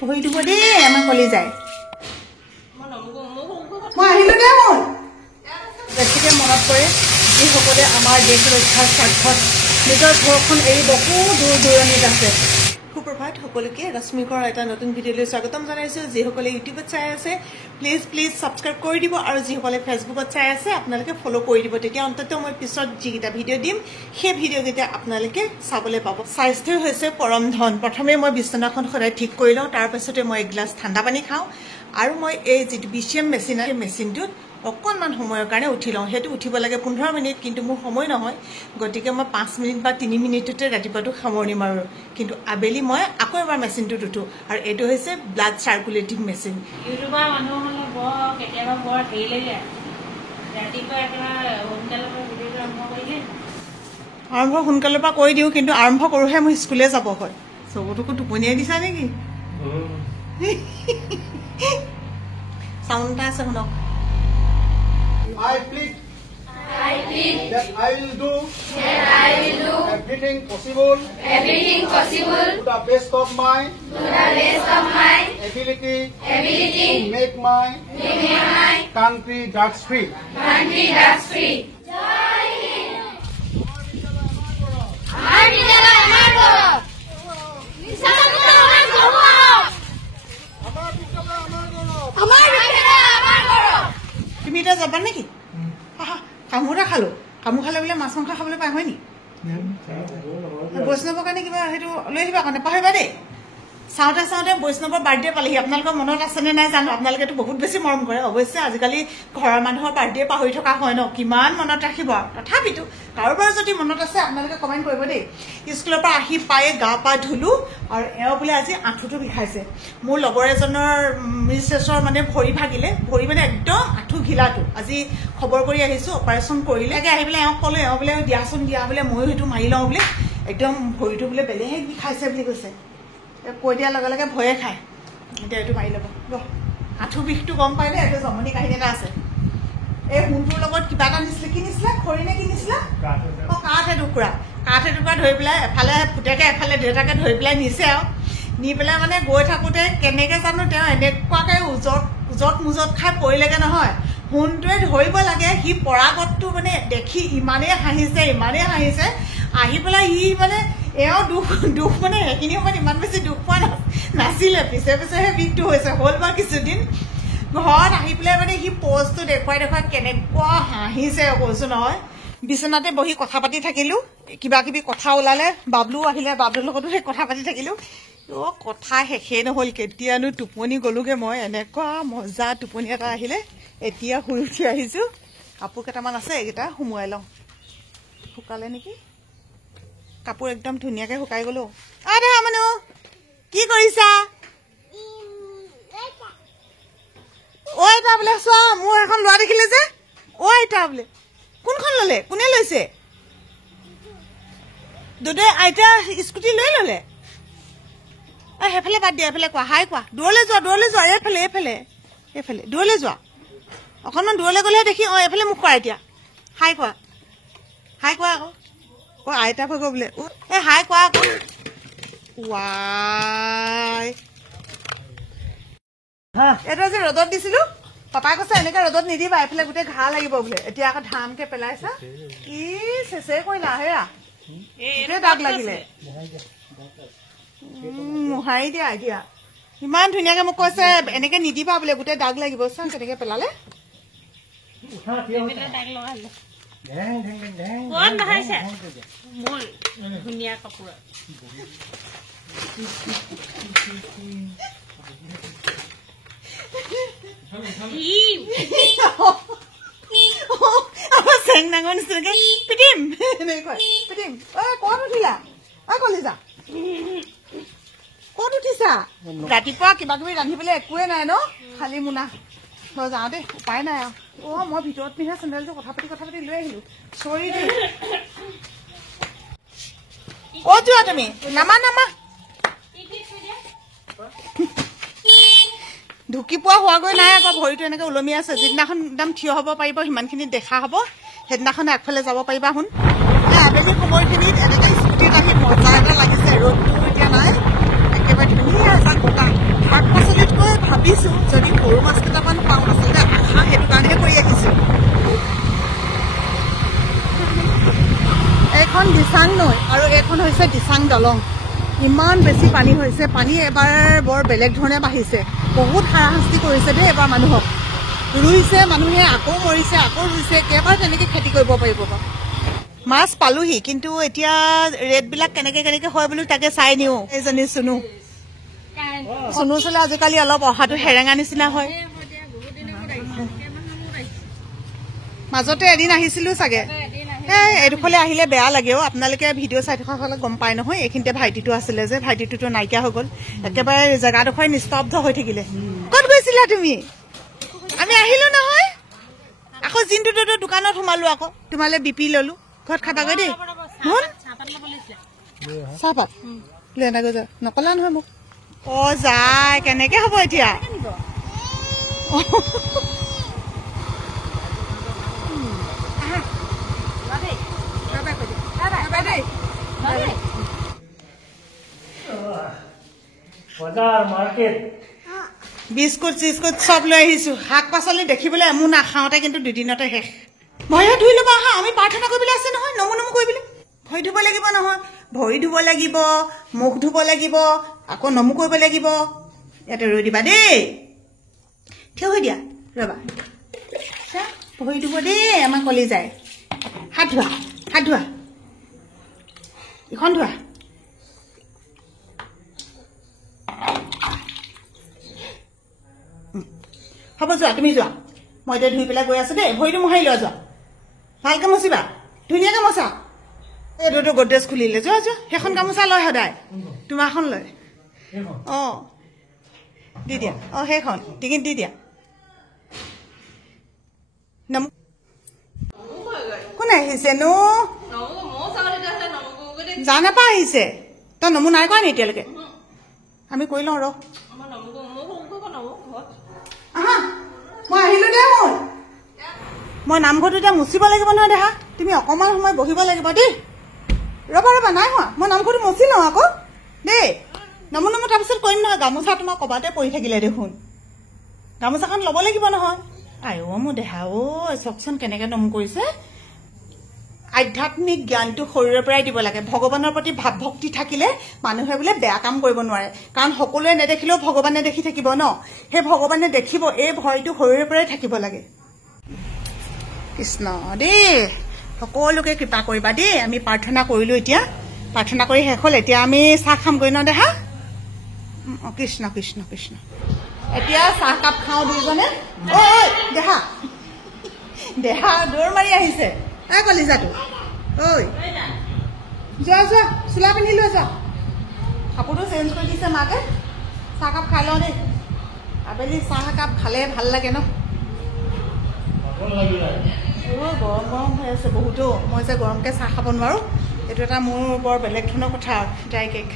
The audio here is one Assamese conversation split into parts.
পঢ়ি দিব দেই আমাৰ কলি যায় মই আহিলো দে মোৰ বেছিকে মনত পৰে যিসকলে আমাৰ দেশ ৰক্ষাৰ স্বাৰ্থত নিজৰ ঘৰখন এৰি বহু দূৰ দূৰণিত আছে সুপ্ৰভাত সকলোকে ৰশ্মিকৰ এটা নতুন ভিডিঅ'লৈ স্বাগতম জনাইছো যিসকলে ইউটিউবত চাই আছে প্লিজ সাবস্ক্ৰাইব কৰি দিব আৰু যিসকলে ফেচবুকত চাই আছে আপোনালোকে ফলো কৰি দিব তেতিয়া অন্ততঃ মই পিছত যিকেইটা ভিডিঅ' দিম সেই ভিডিঅ'কেইটা আপোনালোকে চাবলৈ পাব স্বাস্থ্য হৈছে পৰম ধন প্ৰথমে মই বিছনাখন সদায় ঠিক কৰি লওঁ তাৰ পাছতে মই এক গ্লাছ ঠাণ্ডা পানী খাওঁ আৰু মই এই যিটো বিচিএম মেচিন আছে মেচিনটোত অকণমান সময়ৰ কাৰণে উঠি লওঁ সেইটো উঠিব লাগে 15 মিনিট কিন্তু মোৰ সময় নহয় গতিকে মই 5 মিনিট বা 3 মিনিটতে ৰাতিপুৱাটো সামৰণি মাৰো কিন্তু আবেলি মই আকৌ এবাৰ মেচিনটোত উঠো আৰু এইটো হৈছে ব্লাড সাৰ্কুলেটিং মেচিন ইউটিউবৰ মানুহ হলে বৰ কেতিয়াবা বৰ হেৰি লাগি যায় ৰাতিপুৱা একেবাৰে সোনকালে ভিডিঅ'টো আৰম্ভ কৰিলে আৰম্ভ সোনকালৰ পৰা কৰি দিওঁ কিন্তু আৰম্ভ কৰোহে মই স্কুলে যাব হয় চবটোকো টোপনিয়াই দিছা নেকি সাউণ্ড আছে শুনক I plead that I will do everything possible to the best of my ability to make my country drugs free. তুমি এটা যাবা নেকি কামোৰা খালো কামোৰ খালে বোলে মাছ মাংস খাবলৈ পাই হয় নি বৈষ্ণৱৰ কাৰণে কিবা সেইটো লৈ আহিবা কাৰণে পাহৰিবা দেই চাওঁতে চাওঁতে বৈষ্ণৱৰ বাৰ্থডে পালেহি আপোনালোকৰ মনত আছেনে নাই জানো আপোনালোকেতো বহুত বেছি মৰম কৰে অৱশ্যে আজিকালি ঘৰৰ মানুহৰ বাৰ্থডে পাহৰি থকা হয় ন কিমান মনত ৰাখিব তথাপিতো কাৰোবাৰ যদি মনত আছে আপোনালোকে কমেণ্ট কৰিব দেই স্কুলৰ পৰা আহি পায়ে গা পা ধুলো আৰু এওঁ বোলে আজি আঁঠুটো বিষাইছে মোৰ লগৰ এজনৰ মিছেছৰ মানে ভৰি ভাগিলে ভৰি মানে একদম আঁঠু ঘিলাটো আজি খবৰ কৰি আহিছো অপাৰেশ্যন কৰিলে আহি পেলাই এওঁ ক'লো এওঁ বোলে দিয়াচোন দিয়া বোলে ময়ো সেইটো মাৰি লওঁ বোলে একদম ভৰিটো বোলে বেলেগ বিষাইছে বুলি কৈছে কৈ দিয়াৰ লগে লগে ভয়ে খায় এতিয়া এইটো মাৰি ল'ব আঁঠু বিষটো গম পাইলে এইটো জমনি কাহিনী এটা আছে এই সোণটোৰ লগত কিবা এটা নিছিলে কি নিছিলে খৰি নে কি নিছিলে কাঠ এটুকুৰা ধৰি পেলাই এফালে পুতেকে এফালে দেউতাকে ধৰি পেলাই নিছে আৰু নি পেলাই মানে গৈ থাকোঁতে কেনেকৈ জানো তেওঁ এনেকুৱাকৈ উজত মুজত খাই পৰিলেগৈ নহয় সোণটোৱে ধৰিব লাগে সি পৰাগতটো মানে দেখি ইমানেই হাঁহিছে আহি পেলাই সি মানে এওঁ দুখ মানে সেইখিনি সময়ত ইমান বেছি দুখ পোৱা নাছিলে পিছেহে বিষটো হৈছে হ'ল বা কিছুদিন ঘৰত আহি পেলাই মানে সি প'জটো দেখুৱাই কেনেকুৱা হাঁহিছে কৈছো নহয় বিচনাতে বহি কথা পাতি থাকিলো কিবা কিবি কথা ওলালে বাবলু আহিলে বাবলুৰ লগতো সেই কথা পাতি থাকিলো কথা শেষেই নহ'ল কেতিয়ানো টোপনি গলোগে মই এনেকুৱা মজা টোপনি এটা আহিলে এতিয়া শুই উঠি আহিছো কাপোৰ কেইটামান আছে এইকেইটা সুমুৱাই লওঁ শুকালে নেকি কাপোৰ একদম ধুনীয়াকৈ শুকাই গলো আৰে মানুহ কি কৰিছা ঐ এটা বোলে চোৱা মোৰ এখন লোৱা দেখিলে যে ঐ এটা বোলে কোনখন ললে কোনে লৈছে দুদে আইতা স্কুটি লৈ ললে সেইফালে বাদ দিয়া এইফালে কোৱা হাই কোৱা দূৰলৈ যোৱা এইফালে দূৰলৈ যোৱা অকণমান দূৰলৈ গ'লেহে দেখি এইফালে মোক কোৱা এতিয়া হাই কোৱা আকৌ আইতা ভাগ বোলে হাই কোৱা আকৌ ৱাই এটা যে ৰ'দত দিছিলো পাপাই কৈছে এনেকে ৰ'দত নিদিবা এইফালে গোটেই ঘাঁহ লাগিব বোলে এতিয়া আকৌ ধামকে পেলাইছা কি চেচে কৰিলা হেৰা দাগ লাগিলে মোহাৰি দিয়া এতিয়া ইমান ধুনীয়াকে মোক কৈছে এনেকে নিদিবা বোলে গোটেই দাগ লাগিব চাম তেনেকে পেলালে ধুনীয়া কাপোৰ চেং ডাঙৰ নিচিনাকে পিটিম ক'ত উঠিলা কলিজা ক'ত উঠিছা ৰাতিপুৱা কিবা কিবি ৰান্ধিবলৈ একোৱে নাই ন খালি মোনা মই যাওঁ দেই উপায় নাই আৰু মই ভিতৰত পিন্ধা চেণ্ডেলটো কথা পাতি লৈ আহিলো চৰি দেই যোৱা তুমি নামা ঢুকি পোৱা হোৱাগৈ নাই আকৌ ভৰিটো এনেকৈ ওলমি আছে যিদিনাখন একদম থিয় হ'ব পাৰিব সিমানখিনি দেখা হ'ব সেইদিনাখন আগফালে যাব পাৰিবা শুন আবেলি সময়খিনিত এনেকৈ স্কুটিত আহি মজা এটা লাগিছে ৰ'দটো এতিয়া নাই একেবাৰে ধুনীয়া এটা বতাহ শাক পাচলিতকৈ ভাবিছোঁ যদি সৰু মাছ কেইটামান পাওঁ আচলতে আশা সেইটো কাৰণেহে কৰি আহিছোঁ এইখন দিচাং নৈ আৰু এইখন হৈছে দিচাং দলং ইমান বেছি পানী হৈছে পানী এবাৰ বৰ বেলেগ ধৰণে বাঢ়িছে বহুত হাৰাশাস্তি কৰিছে দেই এবাৰ মানুহক ৰুইছে মানুহে আকৌ মৰিছে আকৌ ৰুইছে কেইবাৰ তেনেকৈ খেতি কৰিব পাৰিব বাৰু মাছ পালোহি কিন্তু এতিয়া ৰেটবিলাক কেনেকৈ হয় বোলো তাকে চাই নিওঁ এইজনী চুনু চলে আজিকালি অলপ অহাটো হেৰেঙা নিচিনা হয় মাজতে এদিন আহিছিলো চাগে এইডোখৰলৈ আহিলে বেয়া লাগেও আপোনালোকে ভিডিঅ' চাই থকা হ'লে গম পায় নহয় এইখিনিতে ভাইটিটো আছিলে যে ভাইটিটোতো নাইকিয়া হৈ গ'ল একেবাৰে জেগাডোখৰ নিস্তব্ধ হৈ থাকিলে ক'ত গৈছিলা তুমি আমি আহিলো নহয় আকৌ জিন্তুটো দোকানত সোমালো আকৌ তোমালে বিপি ললো ঘৰত খাবাগৈ দেই চাহপাত লৈ আনাগৈ যা নকলা নহয় মোক যায় কেনেকে হ'ব এতিয়া বিস্কুট চিস্কুট চব লৈ আহিছো শাক পাচলি দেখিবলৈ এমো নাখাওঁতে কিন্তু দুদিনতে শেষ ভয়ে ধুই ল'বা আহা আমি প্ৰাৰ্থনা কৰিবলৈ আছে নহয় নমু কৰিবলৈ ভৰি ধুব লাগিব নহয় ভৰি ধুব লাগিব মুখ ধুব লাগিব আকৌ নমু কৰিব লাগিব ইয়াতে ৰৈ দিবা দেই থিয় হৈ দিয়া ৰবা ভৰি ধুব দেই আমাৰ কলি যায় হাত ধোৱা ইখন ধোৱা হ'ব যোৱা তুমি যোৱা মই এতিয়া ধুই পেলাই গৈ আছো দেই ভৰিটো মোহাৰি লোৱা যোৱা ভালকে মচিবা ধুনীয়াকে মচা এইটোতো গড্ৰেজ খুলিলে যোৱা সেইখন গামোচা লয় সদায় তোমাৰখন লয় দি দিয়া সেইখন ডিঙিত দি দিয়া কোনে আহিছে নো জানা পা আহিছে তই নমু নাই কৰা নি এতিয়ালৈকে আমি কৰি লওঁ ৰ মই আহিলো দে মই নামঘৰটো এতিয়া মুচিব লাগিব নহয় দেহা তুমি অকণমান সময় বহিব লাগিব দেই ৰবা নাই হোৱা মই নামঘৰটো মুচি লওঁ আকৌ দেই নমু তাৰপিছত কৰিম নহয় গামোচা তোমাৰ ক'বাতে পৰি থাকিলে দেখোন গামোচাখন ল'ব লাগিব নহয় আই মোৰ দেহা চাওকচোন কেনেকে নমু কৰিছে আধ্যাত্মিক জ্ঞানটো শৰীৰৰ পৰাই দিব লাগে ভগৱানৰ প্ৰতি ভাৱ ভক্তি থাকিলে মানুহে বোলে বেয়া কাম কৰিব নোৱাৰে কাৰণ সকলোৱে নেদেখিলেও ভগৱানে দেখি থাকিব ন সেই ভগৱানে দেখিব এই ভয়টো শৰীৰৰ পৰাই থাকিব লাগে কৃষ্ণ দেই সকলোকে কৃপা কৰিবা দেই আমি প্ৰাৰ্থনা কৰিলো এতিয়া প্ৰাৰ্থনা কৰি শেষ হ'ল এতিয়া আমি চাহ খামগৈ ন দেহা কৃষ্ণ কৃষ্ণ কৃষ্ণ এতিয়া চাহকাপ খাওঁ দুজনে দেহা দৌৰ মাৰি আহিছে কলিজাটো যোৱা চোলা পিন্ধি লোৱা যোৱা কাপোৰটো চেঞ্জ কৰি দিছে মাকে চাহকাপ খাই লওঁ দেই আবেলি চাহকাপ খালে ভাল লাগে ন গৰম হৈ আছে বহুতো মই যে গৰমকৈ চাহ খাব নোৱাৰোঁ এইটো এটা মোৰ বৰ বেলেগ ধৰণৰ কথা ড্ৰাই কেক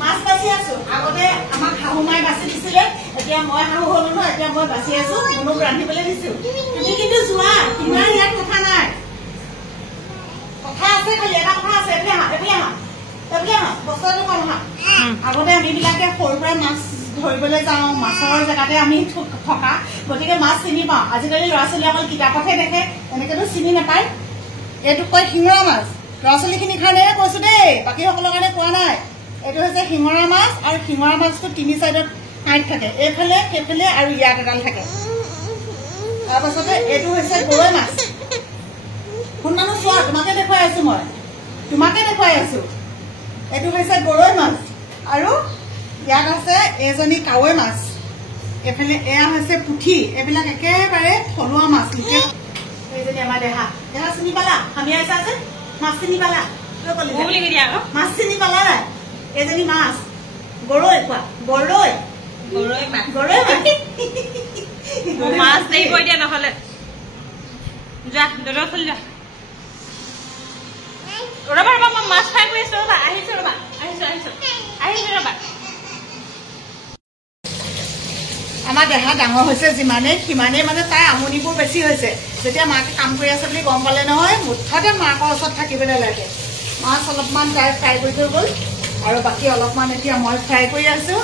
মাছ বাচি আছো আগতে আমাক শাহু মায়ে বাচি দিছিলে এতিয়া মই শাহু হলো ন এতিয়া মই বাচি আছো মনক ৰান্ধিবলৈ দিছো তুমি কিন্তু যোৱা কিমান ইয়াত কথা নাই কথা আছে খালি এটা কথা আছে এইফালে আহা বছৰটো কম আহা আগতে আমিবিলাকে সৰুৰ পৰাই মাছ ধৰিবলৈ যাওঁ মাছৰ জেগাতে আমি থকা গতিকে মাছ চিনি পাওঁ আজিকালি ল'ৰা ছোৱালী অকল কিতাপতহে দেখে এনেকেতো চিনি নাপায় এইটো কয় শিঙৰা মাছ ল'ৰা ছোৱালীখিনিৰ কাৰণেহে কৈছো দেই বাকীসকলৰ কাৰণে কোৱা নাই এইটো হৈছে শিঙৰা মাছ আৰু শিঙৰা মাছটো তিনি চাইডত কাঁইট থাকে এইফালে সেইফালে আৰু ইয়াত এডাল থাকে তাৰপাছতে এইটো হৈছে গৰৈ মাছ কোন মানুহ চোৱা তোমাকে দেখুৱাই আছো এইটো হৈছে গৰৈ মাছ আৰু ইয়াত আছে এজনী কাৱৈ মাছ এইফালে এয়া হৈছে পুঠি এইবিলাক একেবাৰে থলুৱা মাছ এইজনী আমাৰ দেহা চিনি পালা আমি আহিছা যে মাছ চিনি পালা মাছ চিনি পালা নাই এইজনী মাছ গৰৈ কোৱা গৰৈ মাছ দেখিব এতিয়া নহলে যা ৰবা মই মাছ ফ্ৰাই কৰি আছো ৰবা আহিছো আমাৰ দেহা ডাঙৰ হৈছে যিমানেই সিমানেই মানে তাই আমনিবোৰ বেছি হৈছে। যেতিয়া মাকে কাম কৰি আছে বুলি গম পালে নহয়, মুঠতে মাকৰ ওচৰত থাকিবলৈ লাগে। মাছ অলপমান তাই ফ্ৰাই কৰি থৈ গ'ল আৰু বাকী অলপমান এতিয়া মই ফ্ৰাই কৰি আছোঁ।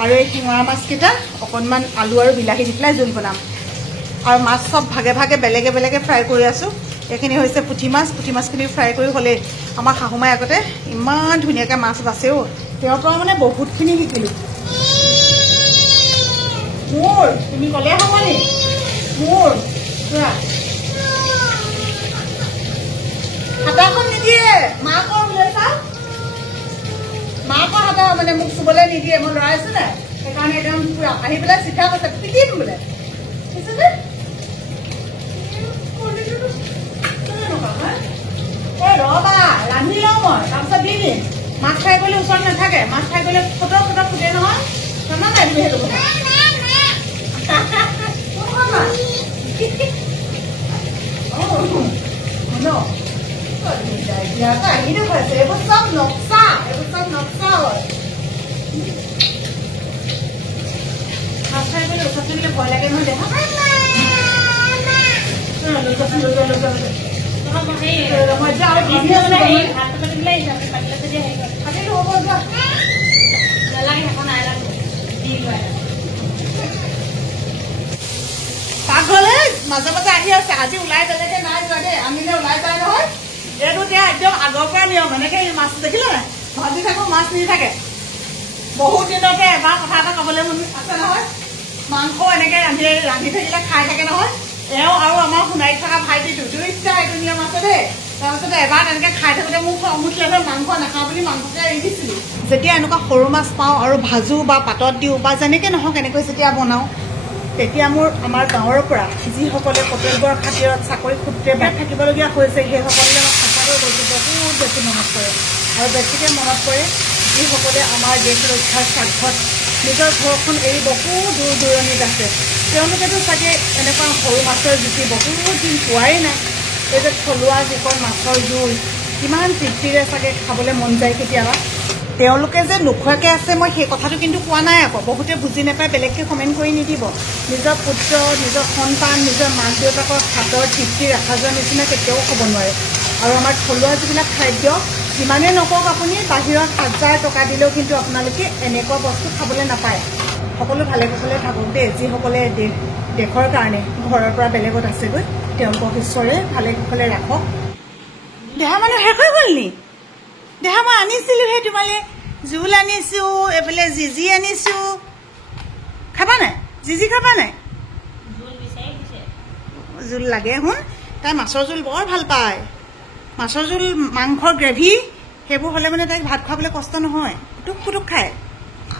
আৰু এই শিঙৰা মাছকেইটা অকণমান আলু আৰু বিলাহী দি পেলাই জোল বনাম। আৰু মাছ চব ভাগে ভাগে বেলেগে বেলেগে ফ্ৰাই কৰি আছোঁ। এইখিনি হৈছে পুঠি মাছ। পুঠি মাছখিনি ফ্ৰাই কৰি হ'লেই আমাৰ শাহুমাই আগতে ইমান ধুনীয়াকৈ মাছ বাছেও, তেওঁৰ পৰা মানে বহুতখিনি শিকিলোঁ। মোৰ তুমি ক'লে হ'ব নি? মোৰ হাতাখন নিদিয়ে, মাকৰ বোলে চাওঁ, মাকৰ হাতা মানে মোক চুবলৈ নিদিয়ে। মই লৰাই আছো নাই, সেইকাৰণে একদম পুৰা আহি পেলাই চিধা কৈছে পিটিম বোলে। ৰবা ৰান্ধি লওঁ মই, তাৰপিছত দি দিম। মাছ ফ্ৰাই কৰিলে ওচৰত নাথাকে, মাছ ফ্ৰাই কৰিলে ফটক ফটক ফুটে নহয়, জানা নাই তুমি সেইটো কথা? এইবোৰ চব নক্সা, এইবোৰ চব নক্সা হয়। মাছ ফ্ৰাই কৰিলে ওচৰত থাকিলে ভয় লাগে নহয়। দেখা পাকঘৰলৈ মাজে মাজে আহি আছে। আজি ওলাই বেলেগে নাই যোৱা দেই, আনিলে ওলাই যায় নহয়। এইটো এতিয়া একদম আগৰ পৰা নিয়ম। এনেকে মাছ দেখিলে নাই, ভাজি থাকো মাছ নি থাকে। বহুত দিনতে এবাৰ কথা এটা ক'বলৈ মন আছে নহয়, মাংস এনেকে ৰান্ধি থাকিলে খাই থাকে নহয়। এওঁ আৰু আমাৰ সোণাৰীত থকা ভাইটিটো দুইটা এইটো নিয়ম আছে দেই। তাৰপিছতে এবাৰ তেনেকে খাই থাকোঁতে মোক উঠিলে মাংস নাখাওঁ বুলি মাংসকে এৰি দিছিলোঁ। যেতিয়া এনেকুৱা সৰু মাছ পাওঁ আৰু ভাজো বা পাতত দিওঁ বা যেনেকৈ নহওক এনেকৈ যেতিয়া বনাওঁ, তেতিয়া আমাৰ গাঁৱৰ পৰা যিসকলে হোটেলবোৰৰ খাতিৰত চাকৰি সূত্ৰে থাকিবলগীয়া হৈছে, সেইসকলে মই সঁচাকৈ কৈছোঁ বহুত বেছি মনত পৰে। আৰু বেছিকৈ মনত পৰে যিসকলে আমাৰ দেশ ৰক্ষাৰ স্বাৰ্থত নিজৰ ঘৰখন এৰি বহুত দূৰ দূৰণিত আছে। তেওঁলোকেতো চাগে এনেকুৱা সৰু মাছৰ জুতি বহুত দিন পোৱাই নাই। এই যে থলুৱা যিকণ মাছৰ জোল কিমান তৃপ্তিৰে চাগে খাবলৈ মন যায় কেতিয়াবা। তেওঁলোকে যে নোখোৱাকৈ আছে মই সেই কথাটো কিন্তু কোৱা নাই আকৌ। বহুতে বুজি নাপায়, বেলেগকৈ কমেণ্ট কৰি নিদিব। নিজৰ পুত্ৰ, নিজৰ সন্তান, নিজৰ মাক দেউতাকৰ হাতৰ তৃপ্তি ৰাখা যোৱাৰ নিচিনা কেতিয়াও হ'ব নোৱাৰে। আৰু আমাৰ থলুৱা যিবিলাক খাদ্য যিমানেই নকওক আপুনি, বাহিৰত 1000 টকা দিলেও কিন্তু আপোনালোকে এনেকুৱা বস্তু খাবলৈ নাপায়। সকলো ভালে কুশলে থাকক দেই। যিসকলে দেশৰ কাৰণে ঘৰৰ পৰা বেলেগত আছেগৈ, তেওঁলোকক ঈশ্বৰে ভালে কুশলে ৰাখক। দেহা মানুহ শেষ হৈ গ'ল নি? দেহা মই আনিছিলোঁহে, তোমালে জোল আনিছোঁ, এইফালে জিজি আনিছোঁ। খাবা নাই? জিজি খাবা নাই? জোল লাগে শুন। তাই মাছৰ জোল বৰ ভাল পায়। মাছৰ জোল, মাংসৰ গ্ৰেভি সেইবোৰ হ'লে মানে তাইক ভাত খুৱাবলৈ কষ্ট নহয়, পুটুক পুটুক খায়।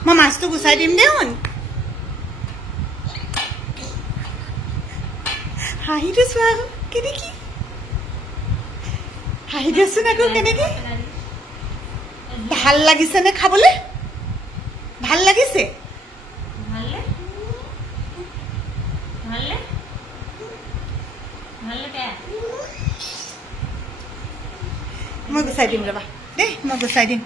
মই মাছটো গুচাই দিম দেই শুন। হাঁহিটো চোৱা আকৌ কেনেকে, হাঁহি দিয়াচোন আকৌ কেনেকে। ভাল লাগিছেনে খাবলৈ? ভাল লাগিছে? মই গুচাই দিম ৰবা দেই, মই গুচাই দিম।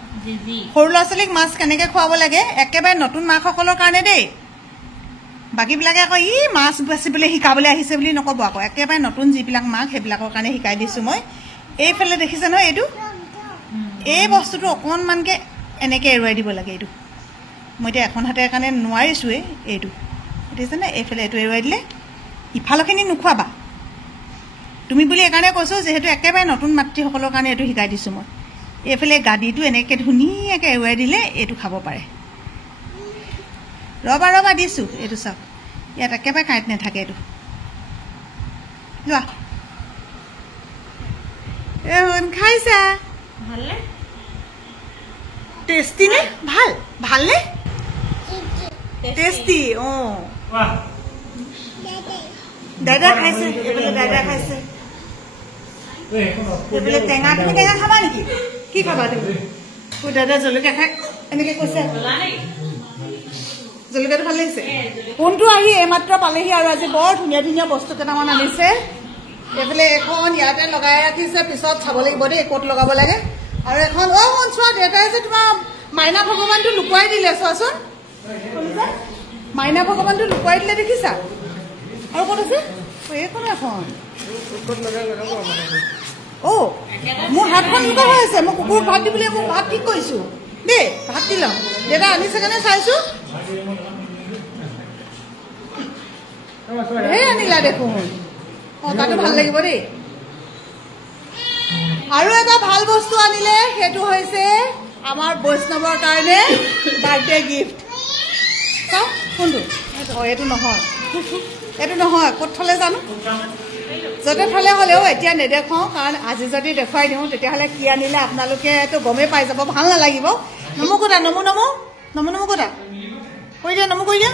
সৰু ল'ৰা ছোৱালীক মাছ কেনেকৈ খুৱাব লাগে একেবাৰে নতুন মাকসকলৰ কাৰণে দেই। বাকীবিলাকে আকৌ মাছ বাচিবলৈ শিকাবলৈ আহিছে বুলি নক'ব আকৌ। একেবাৰে নতুন যিবিলাক মাক সেইবিলাকৰ কাৰণে শিকাই দিছোঁ মই। এইফালে দেখিছে নহয়, এইটো এই বস্তুটো অকণমানকৈ এনেকৈ এৰুৱাই দিব লাগে। এইটো মই এতিয়া এখন হাতেৰে কাৰণে নোৱাৰিছোঁৱেই। এইটো দেখিছেনে, এইফালে এইটো এৰুৱাই দিলে ইফালৰখিনি নোখোৱাবা তুমি বুলি এইকাৰণে কৈছোঁ, যিহেতু একেবাৰে নতুন মাতৃসকলৰ কাৰণে এইটো শিকাই দিছোঁ মই। এইফালে গাদীটো এনেকৈ ধুনীয়াকৈ এৰুৱাই দিলে এইটো খাব পাৰে। ৰবা ৰবা দিছোঁ, এইটো চাওক, ইয়াত একেবাৰে কাঁইট নাথাকে। এইটো লোৱা, খাইছা? ভালনে? টেষ্টি নে? ভাল ভালনে? টেষ্টি। অঁ দাদা খাইছে, এইফালে দাদা খাইছে। এইফালে টেঙা, তুমি টেঙা খাবা নেকি? কি খাবা তুমি? দাদা জলকীয়া খাই এনেকৈ কৈছে। জলকীয়াটো ভাল লাগিছে। কোনটো আহি এইমাত্ৰ পালেহি আৰু আজি বৰ ধুনীয়া ধুনীয়া বস্তু কেইটামান আনিছে। এইফালে এখন ইয়াতে লগাই ৰাখিছে, পিছত চাব লাগিব দেই ক'ত লগাব লাগে। আৰু এখন চোৱা, দেউতাই যে তোমাৰ মাইনা ভগৱানটো লুকুৱাই দিলে, চোৱাচোন। মাইনা ভগৱানটো লুকুৱাই দিলে দেখিছা আৰু ক'ত আছে এইখন এখন অ' মোৰ হাতখন এনেকুৱা হৈ আছে মই কুকুৰক ভাত দিবলৈ মই ভাত ঠিক কৰিছোঁ দেই ভাত দি লওঁ দেউতা আনিছে কাৰণে চাইছোঁ এই আনিলা দেখোন অঁ তাতো ভাল লাগিব দেই আৰু এটা ভাল বস্তু আনিলে সেইটো হৈছে আমাৰ বৈষ্ণৱৰ কাৰণে বাৰ্থডে গিফ্ট চাওক কোনটো অঁ এইটো নহয় ক'ত থ'লে জানো য'তে থ'লে হ'লেও এতিয়া নেদেখাওঁ কাৰণ আজি যদি দেখুৱাই দিওঁ তেতিয়াহ'লে কি আনিলে আপোনালোকেতো গমেই পাই যাব ভাল নালাগিব নমো ক'তা নমো ক'তা কৈ দিয়া নমো কৈ দিয়া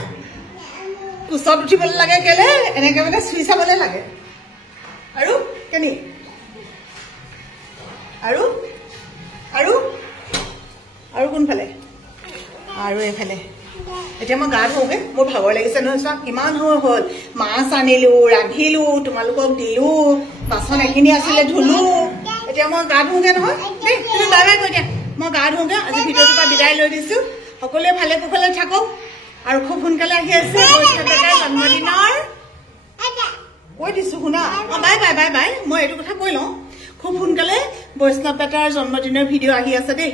কোচত উঠিবলৈ লাগে কেলে এনেকৈ মানে চুই চাবলৈ লাগে আৰু কেনি আৰু আৰু আৰু কোনফালে আৰু এইফালে এতিয়া মই গা ধোওঁগৈ মোৰ ভাগৰ লাগিছে নহয় চোৱা কিমান সময় হ'ল মাছ আনিলোঁ ৰান্ধিলোঁ তোমালোকক দিলোঁ বাচন এখিনি আছিলে ধুলোঁ এতিয়া মই গা ধোওঁগৈ নহয় দেই তুমি বাই বাই কৈ দিয়া মই গা ধোওঁগৈ আজি ভিডিঅ'টোৰ পৰা বিদায় লৈ দিছোঁ সকলোৱে ভালে কুশলে থাকক আৰু খুব সোনকালে আহি আছে বৈষ্ণৱ ডেকাৰ জন্মদিনৰ কৈ দিছোঁ শুনা অঁ বাই বাই বাই বাই মই এইটো কথা কৈ লওঁ খুব সোনকালে বৈষ্ণৱ ডেকাৰ জন্মদিনৰ ভিডিঅ' আহি আছে দেই